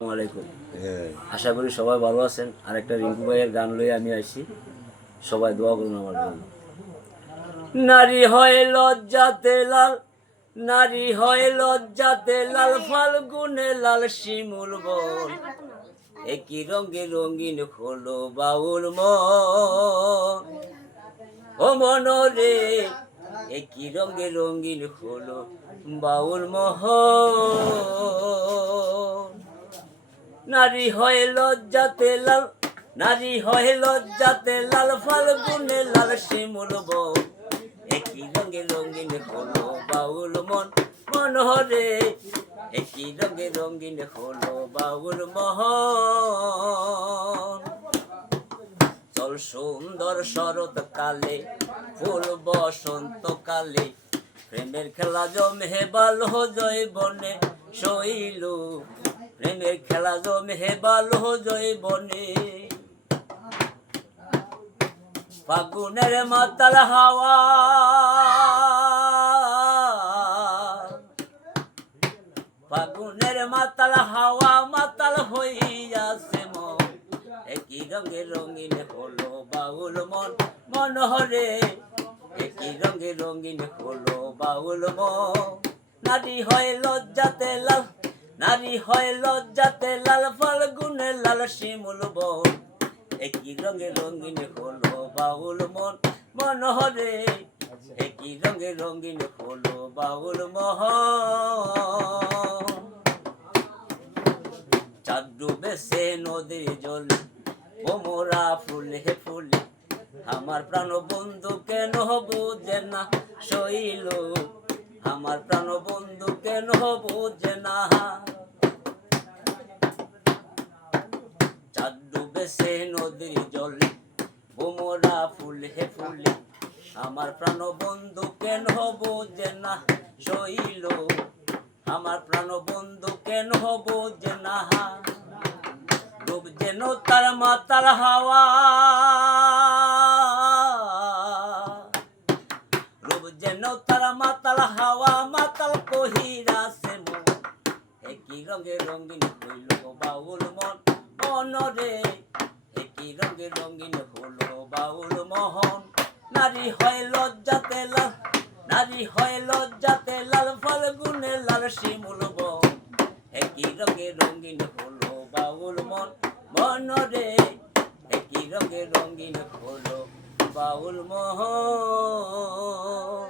আসসালামু আলাইকুম। আশা করি সবাই ভালো আছেন। আর একটা রিঙ্কু ভাইয়ের গান লইয়ে আমি আইছি, সবাই দোয়া করুন আমার জন্য। নারী হয় লজ্জাতে লাল, নারী হয় লজ্জাতে লাল, ফাল্গুনে লাল শিমুল বন, একই রঙে রঙিন হলো বাউল মন। ও মন রে, একই রঙে রঙিন হলো বাউল মোহন। নারী হয় লজ্জাতে লাল, নারী হয় লজ্জাতে লাল, ফাল্গুনে লাল শিমুল বন, একই রঙে রঙিন হলো বাউল মন। মনোহরে একই রঙে রঙিন হলো বাউল মোহন। চল সুন্দর শরৎ কালে, ফুল বসন্ত কালে, প্রেমের খেলা জমে বালো জয় বনে শৈল, প্রেমের খেলা জমে বালো জয় বনে। ফাগুনের মাতাল হাওয়া, ফাগুনের মাতাল হাওয়া মাতাল হইয়াছে মন, একই রঙে রঙিন হলো বাউল মন। মনোহরে একই রঙে রঙিন হলো বাউল মন। নারী হয় লজ্জাতে লাল, নারী হয় লজ্জাতে লাল, ফাল্গুনে লাল শিমুল বন, একই রঙে রঙিন হলো বাউল মন। মনোহরে একই রঙে রঙিন হলো বাউল মোহন। চাঁদ ডুবেছে নদীর জলে, ভোমরা ফুলে ফুলে, আমার প্রাণ বন্ধু কেন বুঝে না শৈল, আমার প্রাণ বন্ধু কেন বুঝে না। চাঁদ ডুবেছে নদীর জলে, ভোমরা ফুলে ফুলে, আমার প্রাণ বন্ধু কেন বুঝে না শৈল, আমার প্রাণ বন্ধু কেন বুঝে না। রূপ যেন তার মাতাল হাওয়া, রূপ যেন তার মাতাল হাওয়া মাতাল কহিরাছে মন, একই রঙে রঙিন হইল বাউল মন। মনরে একই রঙে রঙিন হলো বাউল মোহন। নারী হয় লজ্জাতে লাল, নারী হয় লজ্জাতে লাল, ফাল্গুনে লাল শিমুল বন, একই রঙে রঙিন হলো বাউল মন। মনরে একই রঙে রঙিন হলো বাউল মোহন।